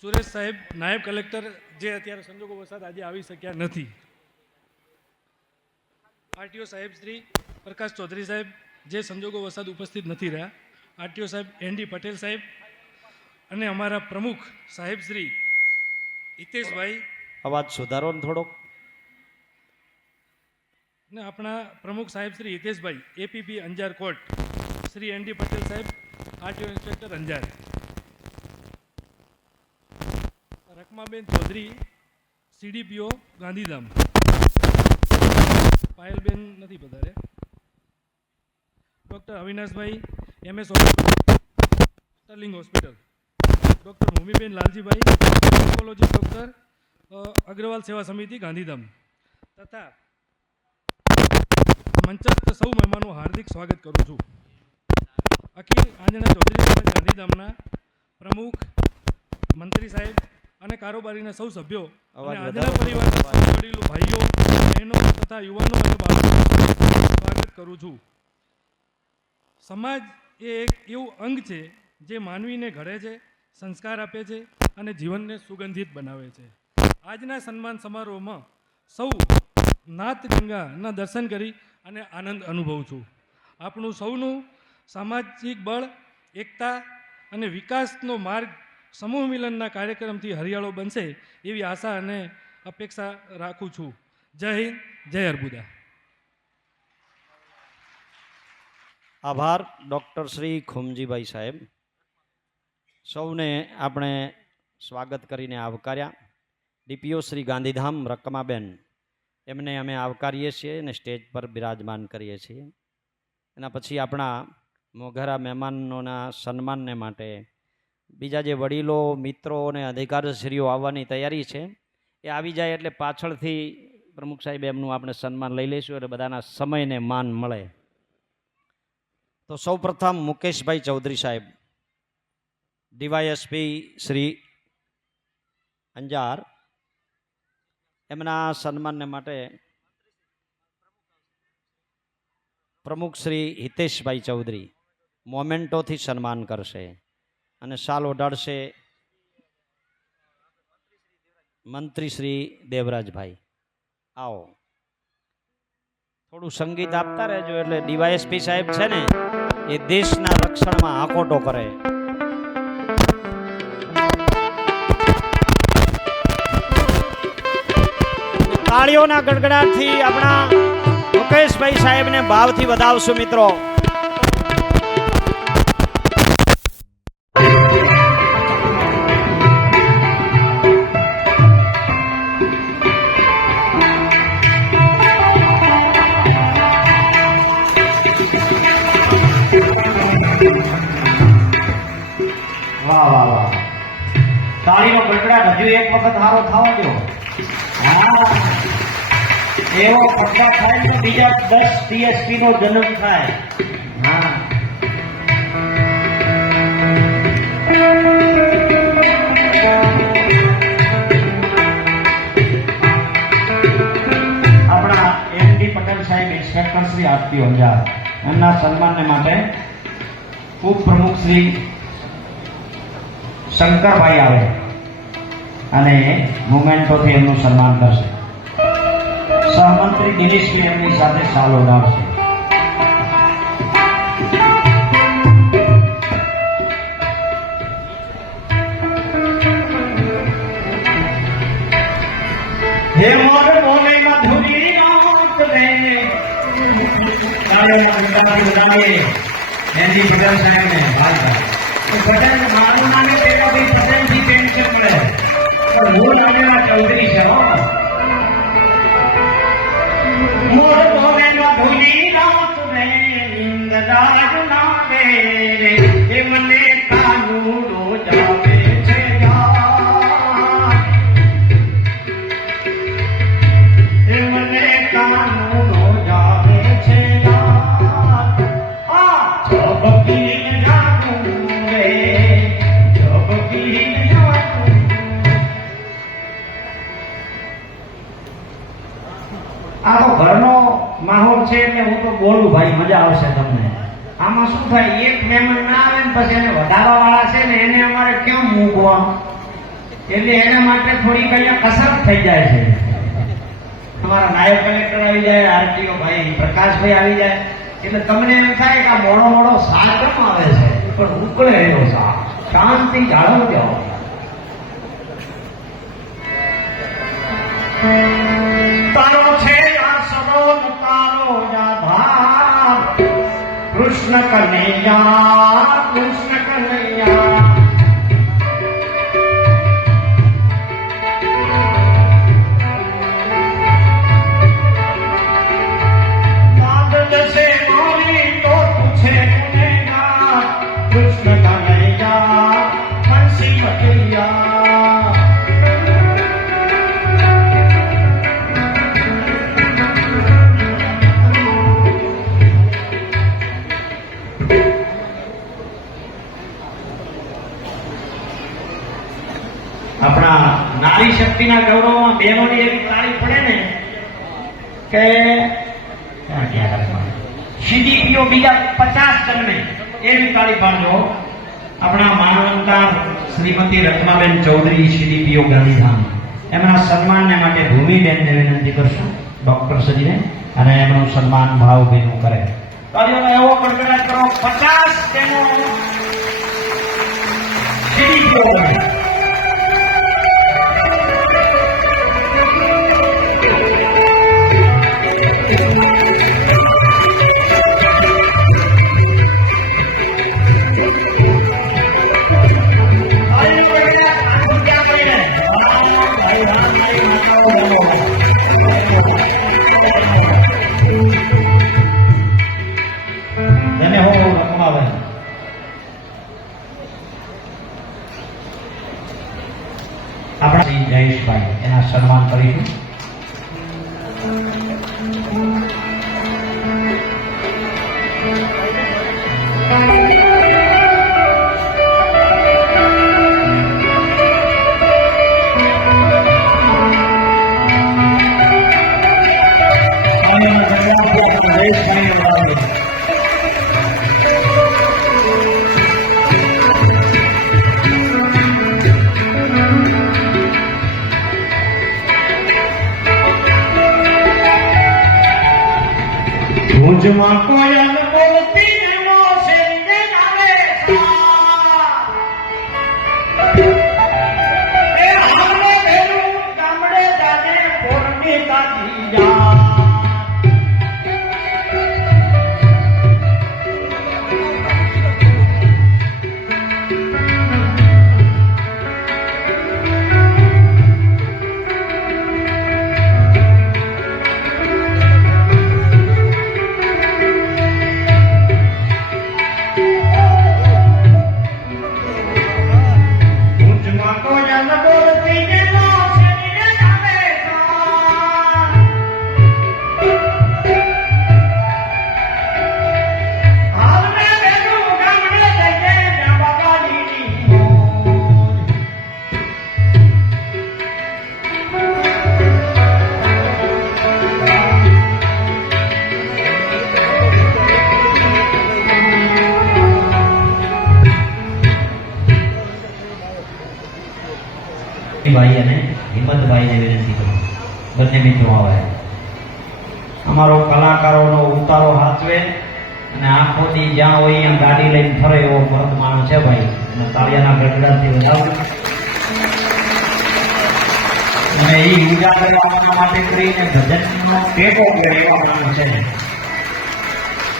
સુરેશ સાહેબ નાયબ કલેક્ટર જે અત્યારે સંજોગો વરસાદ આજે આવી શક્યા નથી. આરટીઓ સાહેબ શ્રી પ્રકાશ ચૌધરી સાહેબ જે સંજોગો વરસાદ ઉપસ્થિત નથી રહ્યા. આરટીઓ સાહેબ એન ડી પટેલ સાહેબ અને અમારા પ્રમુખ સાહેબ શ્રી હિતેશભાઈ. અવાજ સુધારો ને થોડોક. ને આપણા પ્રમુખ સાહેબ Shri Hiteshbhai APP Anjar court. Shri N D Patel સાહેબ RTO inspector Anjar. Rakmaben Chaudhary, CDPO Gandhidham. Payalben નથી પધારે doctor Avinashbhai, M S Sterling hospital. Doctor Bhumiben Laljibhai psychology doctor Agrawal Seva Samiti, Gandhidham. તથા મંચસ્થ સૌ મહેમાનનું હાર્દિક સ્વાગત કરું છું. અખિલ આંજણા ચૌધરી સમાજ ગાંધીધામના પ્રમુખ મંત્રી સાહેબ અને કારોબારીના સૌ સભ્યો અને. આંજણા પરિવારના વડીલો ભાઈઓ બહેનો તથા યુવાનો અને બાળકોનું સ્વાગત કરું છું. સમાજ એ એક એવું અંગ છે જે માનવીને ઘડે છે સંસ્કાર આપે છે અને જીવનને સુગંધિત બનાવે છે. આજના સન્માન સમારોહમાં સૌ નાત ગંગાના દર્શન કરી અને આનંદ અનુભવું છું. આપણું સૌનું સામાજિક બળ, એકતા અને વિકાસનો માર્ગ સમૂહ મિલનના કાર્યક્રમથી હરિયાળો બનશે એવી આશા અને અપેક્ષા રાખું છું. જય હિન્દ, જય અર્બુદા આભાર, ડૉક્ટર શ્રી ખુમજીભાઈ સાહેબ. સૌને આપણે સ્વાગત કરીને આવકાર્યા. ડીપીઓ શ્રી ગાંધીધામ રકમાબેન, એમને અમે આવકારીએ છીએ અને સ્ટેજ પર બિરાજમાન કરીએ છીએ. એના પછી આપણા મોઘરા મહેમાનોના સન્માનને માટે બીજા જે વડીલો, મિત્રો અને અધિકારશ્રીઓ આવવાની તૈયારી છે, એ આવી જાય એટલે પાછળથી પ્રમુખ સાહેબ એમનું આપણે સન્માન લઈ લઈશું એટલે બધાના સમયને માન મળે. તો સૌપ્રથમ મુકેશભાઈ ચૌધરી સાહેબ, ડીવાયએસપી શ્રી અંજાર, એમના સન્માનને માટે પ્રમુખ શ્રી હિતેશભાઈ ચૌધરી. મોમેન્ટોથી સન્માન કરશે અને શાલ ઓઢાડશે મંત્રી શ્રી દેવરાજભાઈ. આવો. થોડું સંગીત આપતા રહેજો એટલે ડીવાયએસપી સાહેબ છે ને, એ દેશના રક્ષણમાં આકોટો કરે. તાળીઓના ગડગડાટથી આપણા મુકેશભાઈ સાહેબને ભાવથી વધાવશું મિત્રો. હજુ એક વખત હારો થવા દો. એવો પટ્ટા થાય તો બીજા દસ ટીએસપી નો જન્મ થાય. આપણા એમડી પટેલ સાહેબ ઇન્સ્પેક્ટર શ્રી આરતી અંજાર. એમના સન્માનને માટે ઉપપ્રમુખ શ્રી શંકરભાઈ આવે. અને મુમેન્ટોથી એમનું સન્માન કરશે. સહમંત્રી દિનેશભાઈ એમની સાથે સાલ ઓઢાવશે હે મોર બોલે મધુરી રાત રે તારે તમારી ઉડાવે એની પટેલ સાહેબને ભાગ પટેલ મારું નામે પેલા ભાઈ પટેલજી પેન્શન મળે? પણ ભાઈ, મજા આવશે તમને. આમાં શું થાય? એક મહેમાન ના આવે ને પછી એને વધારવા વાળા છે ને એને અમારે કેમ મૂકવા? એટલે એના માટે થોડીક અહીંયા કસરત થઈ જાય છે. તમારા નાયબ કલેક્ટર આવી જાય, આરટીઓ ભાઈ, પ્રકાશભાઈ આવી જાય. એટલે તમને એમ થાય કે આ મોડો મોડો સા આવે છે? પણ ઉકળે એવો સા શાંતિ જાળવજો. તારો છે આ સરોજ તારો આધાર कृष्ण कन्हैया कृष्ण એવી તાળી પાડજો. આપણા માનવંતા શ્રીમતી રત્નાબેન ચૌધરી શ્રી પીઓ ગાંધીધામ. એમના સન્માનને માટે ભૂમિબેનને વિનંતી કરશું ડોક્ટર શ્રીને અને એમનું સન્માન ભાવભીનું કરે. તાળીઓનો એવો કડકડાટ કરો. પચાસ બહેનો સીડીપીઓ બને. સન્માન કરીશું જયેશભાઈ ભાઈ અને હિંમતભાઈને વિનંતી કરું. બંને મિત્રો આવે અમારો કલાકારોનો ઉતારો હાથવે અને આંખોથી જ્યાં હોય ત્યાં ગાડી લઈને ફરે એવો ભરત માણસ છે ભાઈ. અને તાળિયાના ગઢડાથી વધારું. અને એ ઉજાગર આપવા માટે કરીને ભજનનો ટેકો કરે એવા માણસ છે.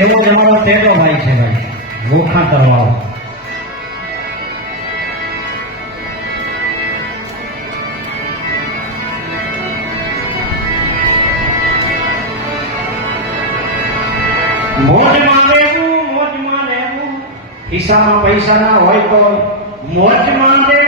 એવો જ અમારો ટેકો ભાઈ છે ભાઈ. ગોખા કરવાળો મોજમાં રહેવું મોજમાં રહેવું ખિસ્સામાં પૈસા ના હોય તો મોજમાં રહેવું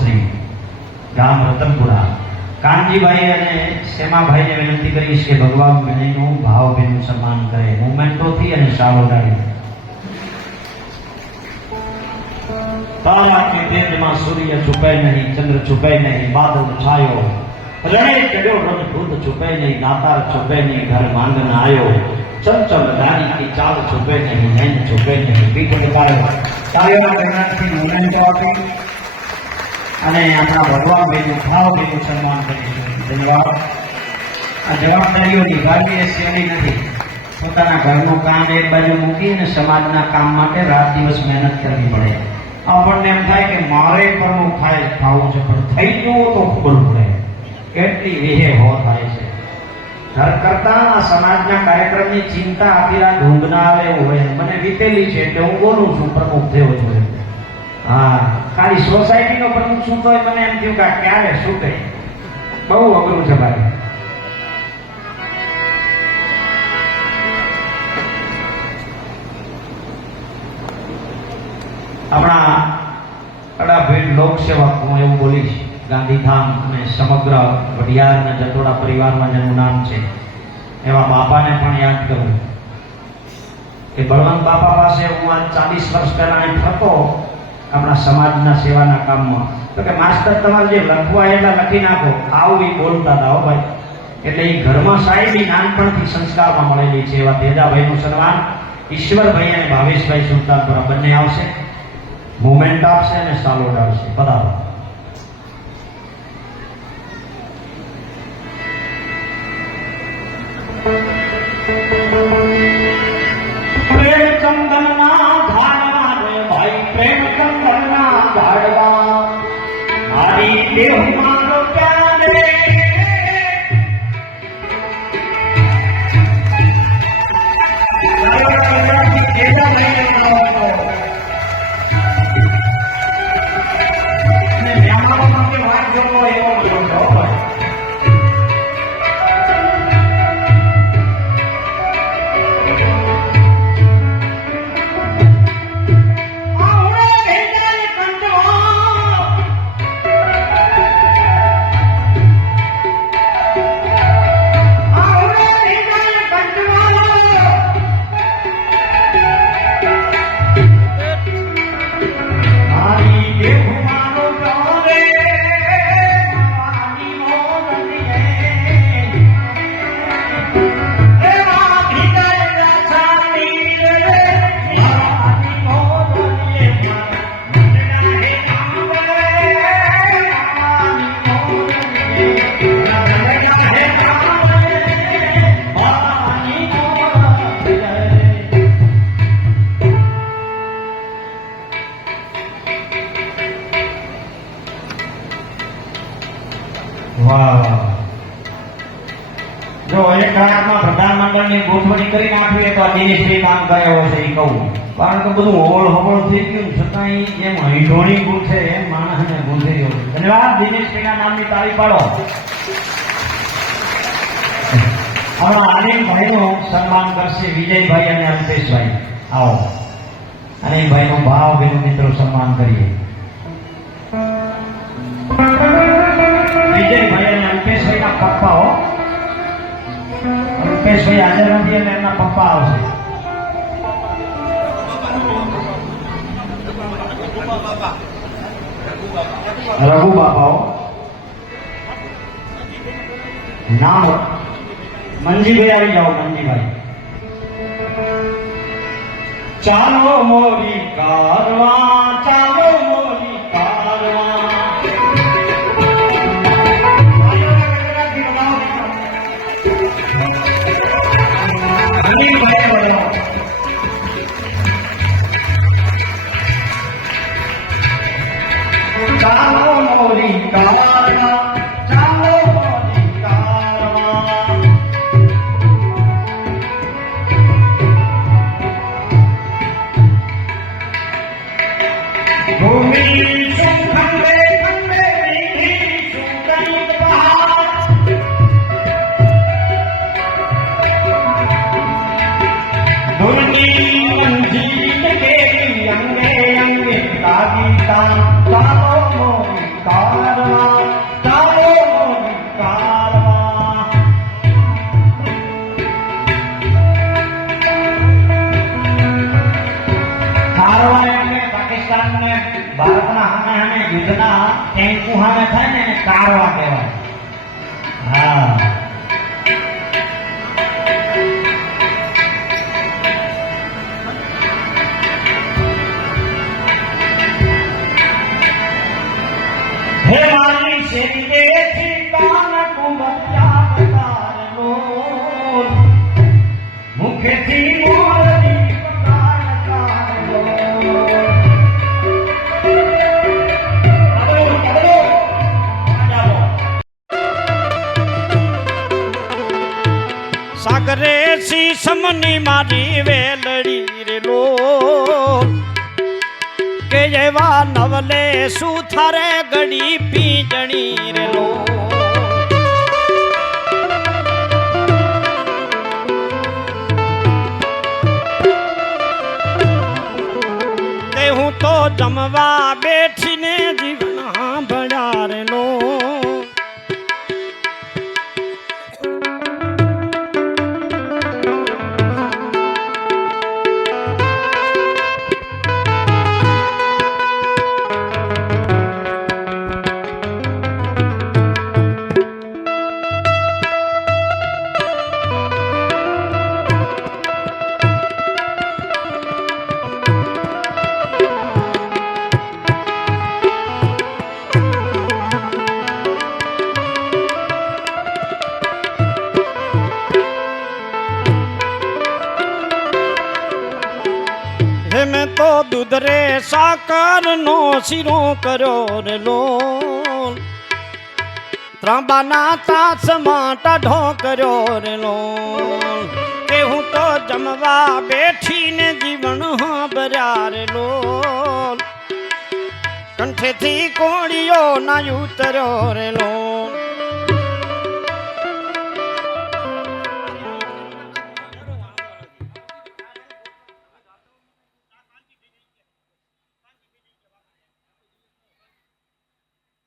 શ્રી ગામ રતનપુરા. કાનજીભાઈ અને શેમાભાઈને વિનંતી કરીશ કે ભગવાન વિનયનું ભાવભીનું સન્માન કરે. મુમેન્ટોથી અને શાલો તારાની તેજમાં સૂર્ય છુપાય નહીં, ચંદ્ર છુપાય નહીં, બાદલ છાયો. રણે ચડ્યો, રણભૂત છુપાય નહીં નાતાર છુપાય નહીં, ઘર માંગન આવ્યો ચંચલ રાણી કી ચાલ છુપે નહીં નૈન છુપે નહીં. પીઠ ઉપાડ્યો કાર્યમાં તેનાથી મોમેન્ટો આપી. અને આપણા ભગવાન ભાઈનું ભાવ ભાઈનું સન્માન કરીશું ધન્યવાદ. આ જવાબદારીઓ નિભાવવી એ સહેલી નથી. પોતાના ઘરનું કામ એક બાજુ મૂકી અને સમાજના કામ માટે રાત દિવસ મહેનત કરવી પડે. આપણને એમ થાય કે મારે પરનું થાય ખાવું છે, પણ થઈ જવું તો ખબર પડે કેટલી વિહે હો થાય છે. ઘર કરતા આ સમાજના કાર્યક્રમની ચિંતા આખી રાત ઊંઘ ના હોય મને વીતેલી છે એટલે હું બોલું છું, પ્રમુખ થયો છું હા, ખાલી સોસાયટીનો પ્રમુખ શું તો મને એમ થયું કે ક્યારે શું કહે બહુ અઘરું છે ભાઈ આપણા કડાભેટ લોકસેવક હું એવું બોલીશ, ગાંધીધામ અને સમગ્ર વઢિયાર અને જટોડા પરિવારમાં જેનું નામ છે, એવા બાપાને પણ યાદ કરું. કે બળવંત બાપા પાસે હું આજ ચાલીસ વર્ષ પહેલા હતો આપણા સમાજના સેવાના કામમાં. તો કે માસ્તર તમારે જે લખવા એટલા લખી નાખો. આવું એ બોલતા હતા હો ભાઈ. એટલે એ ઘરમાં સાહેબી નાનપણથી સંસ્કારમાં મળેલી છે એવા તેજાભાઈનું સન્માન. ઈશ્વરભાઈ અને ભાવેશભાઈ સુલતાનપુરા બંને આવશે. મુમેન્ટ આપશે અને સાલોડ આવશે. પધારો મારી બધું હોળ હવળ થઈ ગયું છતાંય એમ હૈઢોણી ગૂંથે એમ માણસને ગૂંથી છે. ધન્યવાદ દિનેશભાઈના નામની તાળી પાડો. હમણાં આનંદભાઈનું સન્માન કરશે વિજયભાઈ અને અલ્પેશભાઈ આવો. આનંદભાઈનું ભાવ બેનું મિત્રો સન્માન કરીએ. વિજયભાઈ અને અલ્પેશભાઈના પપ્પા હો. અલ્પેશભાઈ હાજર નથી અને એમના પપ્પા આવશે. રઘુ બાપાઓ નામ મંજીભાઈ આવી જાઓ મંજીભાઈ ચાલો મોરી કારવા ચાલો મોરી કારવા ચાલો સાગરે સમની મારી વેલડી રે લો. કે એવા નવલે સુથારે ગડી પીજણી રે લો. તે હું તો જમવા બેઠીને જીવન શીરો કર્યો રે લોલ. ત્રાંબાના માટા ઢો કર્યો રે લોલ. કે હું તો જમવા બેઠીને જીવન હાંભર્યા રે લોલ. કંઠેથી કોળીઓ ના ઉતર્યો રે લોલ.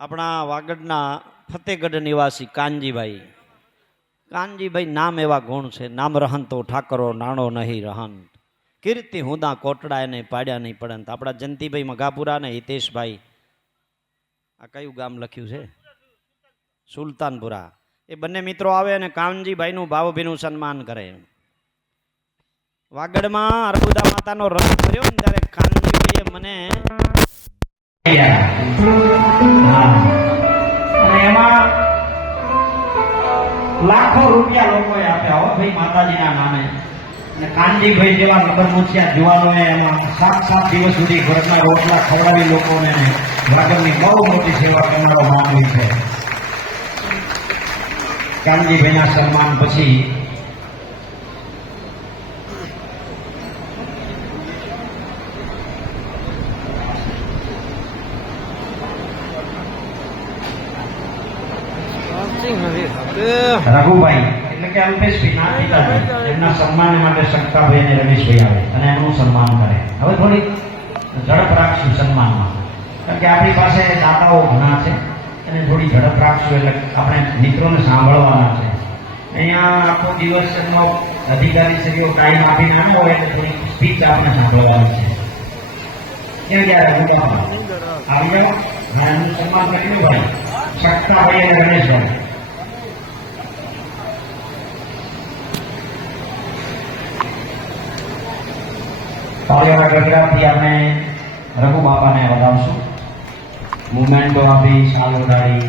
આપણા વાગડના ફતેગઢ નિવાસી કાનજીભાઈ. કાનજીભાઈ નામ એવા ગુણ છે, નામ રહન તો ઠાકરો, નાણો નહીં રહન કીર્તિ હુદા કોટડા એને પાડ્યા નહીં પડે આપણા જંતીભાઈ મઘાપુરા ને હિતેશભાઈ. આ કયું ગામ લખ્યું છે? સુલતાનપુરા. એ બંને મિત્રો આવે અને કાનજીભાઈનું ભાવભીનું સન્માન કરે. વાગડમાં અર્બુદા માતાનો રથ કર્યો ને ત્યારે કાનજીભાઈએ મને. અને એમાં લાખો રૂપિયા લોકોએ આપ્યા હો, ભાઈ માતાજીના નામે. અને કાનજીભાઈ જેવા નંબર મૂછ્યા જુવાનોએ એમાં સાત સાત દિવસ સુધી ઘરના રોટલા ખવડાવી લોકોને નગરની બહુ મોટી સેવા કરનારો માનવી છે. કાનજીભાઈના સન્માન પછી રઘુભાઈ. એટલે કે અલ્પેશભાઈ ના પિતાજી એમના સન્માન માટે શંકરભાઈ અને રમેશભાઈ આવે અને એમનું સન્માન કરે. હવે થોડી ઝડપ રાખશું સન્માનમાં. કારણ કે આપણી પાસે દાતાઓ ઘણા છે અને થોડી ઝડપ રાખશું એટલે આપણે મિત્રોને સાંભળવાના છે. અહીંયા આખો દિવસ એમનો અધિકારી શ્રીઓ ટાઈમ આપીને આવ્યો હોય એટલે થોડી સ્પીચ આપણે સાંભળવાની છે. ક્યાં ગયા રઘુભાઈ? આવ્યો એમનું સન્માન કરીને ભાઈ. શક્તાભાઈ અને રમેશભાઈ. પાળિયાના ગગડાથી આપણે રઘુ બાપાને વધાવશું મુમેન્ટો આપી સાલ ઉડાડી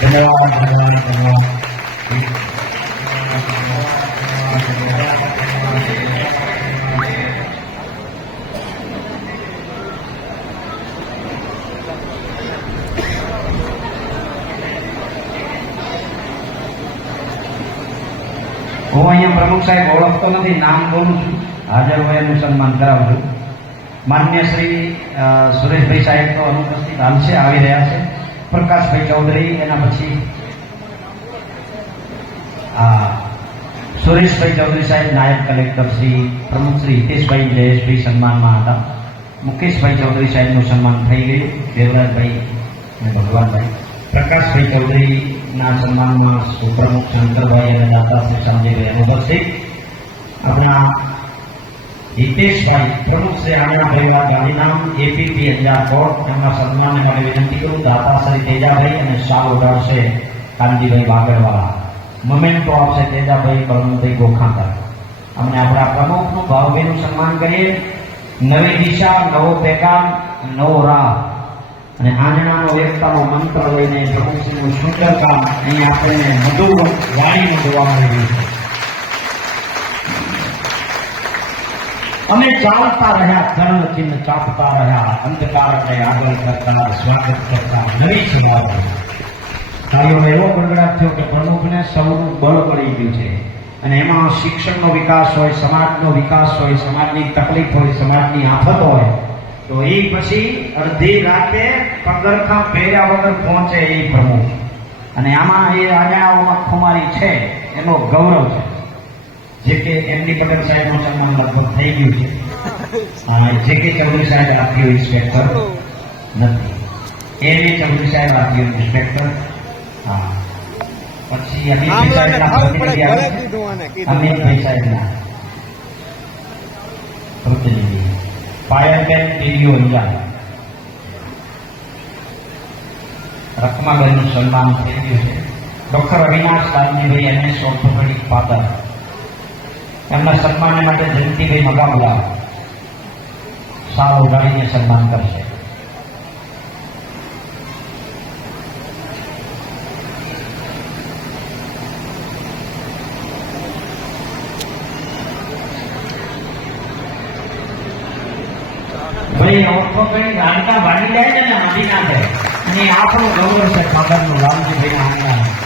ધન્યવાદ ધન્યવાદ ધન્યવાદ હું અહીંયા પ્રમુખ સાહેબ ઓળખતો નથી, નામ બોલું છું. હાજર હોય એનું સન્માન કરાવું છું માન્ય શ્રી સુરેશભાઈ સાહેબ તો અનુપસ્થિત હાલ આવી રહ્યા છે. પ્રકાશભાઈ ચૌધરી, એના પછી, આ, સુરેશભાઈ ચૌધરી સાહેબ, નાયબ કલેક્ટર શ્રી, પ્રમુખ શ્રી હિતેશભાઈ જયેશભાઈ સન્માનમાં હતા. મુકેશભાઈ ચૌધરી સાહેબનું સન્માન થઈ ગયું. દેવરાજભાઈ અને ભગવાનભાઈ. પ્રકાશભાઈ ચૌધરીના સન્માનમાં સુપ્રમુખ શંકરભાઈ અને દાતા શ્રી સંજયભાઈ અનુપસ્થિત આપણા હિતેશભાઈ, પ્રમુખ શ્રી પરિવાર ગાંધીધામ, એપીપી અંજાર કોર્ટ એમના સન્માનને માટે વિનંતી કરું, દાતા શ્રી તેજાભાઈ અને શાલ ઉડાડશે કાનજીભાઈ વાગડવાળા મોમેન્ટો આપશે તેજાભાઈ બળવંતભાઈ ગોખાંકર અમને આપણા પ્રમુખનું ભાવભીનું સન્માન કરીએ. નવી દિશા, નવો પેગામ, નવો રાહ. અને આજનાનો એકતાનો મંત્ર લઈને પ્રમુખશ્રીનું સુંદર અહીં આપણે મધુર વાણીમાં જોવા મળી છે. અમે ચાલતા રહ્યા ચરણ ચિહ્ન ચાપતા રહ્યા, અંધકારને આગળ કરતા, સ્વાગત કરતા, નવી શરૂઆત કાર્યોમાં એવો ગણગડાટ થયો કે પ્રમુખને સૌનું બળ પડી ગયું છે. અને એમાં શિક્ષણનો વિકાસ હોય, સમાજનો વિકાસ હોય, સમાજની તકલીફ હોય, સમાજની આફત હોય તો એ પછી અડધી રાતે પગરખા પહેર્યા વગર પહોંચે એ પ્રમુખ. અને આમાં એ આજાઓમાં ખુમારી છે એનો ગૌરવ છે. જે કે એમની પટેલ સાહેબનું સન્માન લગભગ થઈ ગયું છે. જે કે ચૌધરી સાહેબ આપ્યું ઇન્સ્પેક્ટર. નથી. એને ચૌધરી સાહેબ આપ્યું ઇન્સ્પેક્ટર. હા. પછી અમિત સાહેબના પ્રતિનિધિ. અમિતભાઈ સાહેબના પ્રતિનિધિ. પાયલબેન દેવી અંજાર રકમાબેનનું સન્માન થઈ ગયું છે ડોક્ટર અવિનાશ ગાંધીભાઈ એમએસ ઓર્થોપેડિક ફાધર એમના સન્માન માટે જયંતિભાઈ મગાબલા સારો ઉગાડીને સન્માન કરશે ભાઈ ઓર્થોપેડિક હાડકા ભાગી જાય ને મળી નાખે અને આપણું ગૌરવ છે ફાધરનું રામજીભાઈ આંગણા